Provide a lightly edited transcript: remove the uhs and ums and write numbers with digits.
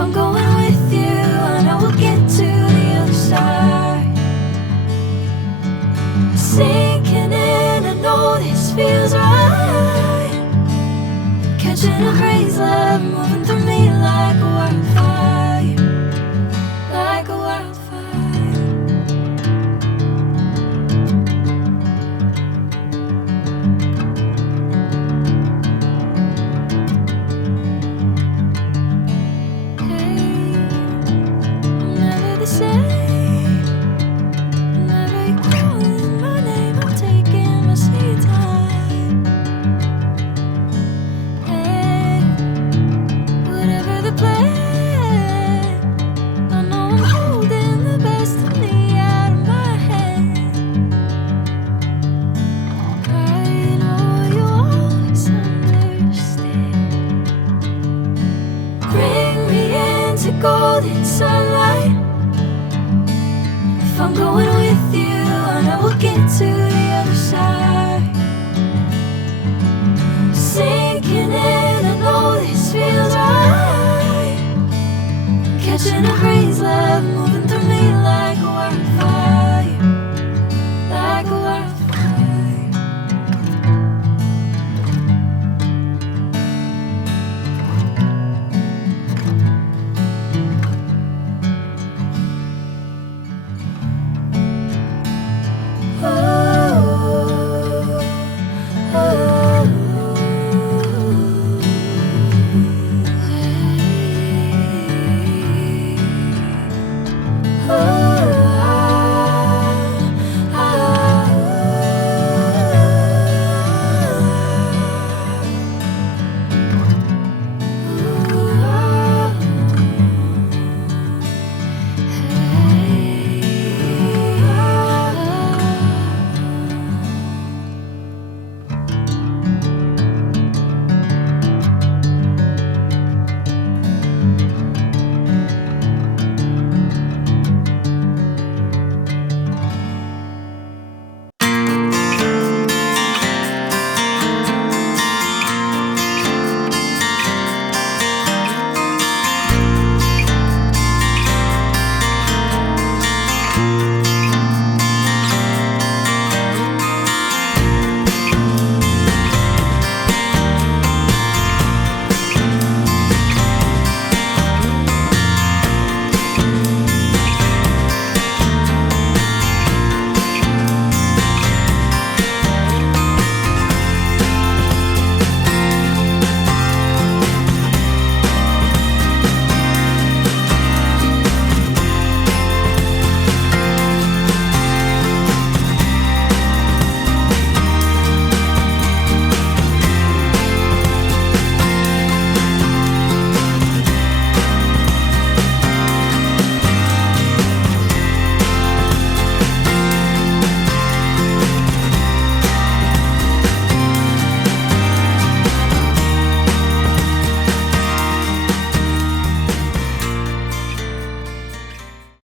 I'm going with you, I know we'll get to the other side. Sinking in, I know this feels right. Catching a crazy love, moving through me like a wildfire, like a wildfire. Golden sunlight. If I'm going with you, I know we'll get to the other side. Sinking in, I know this feels right.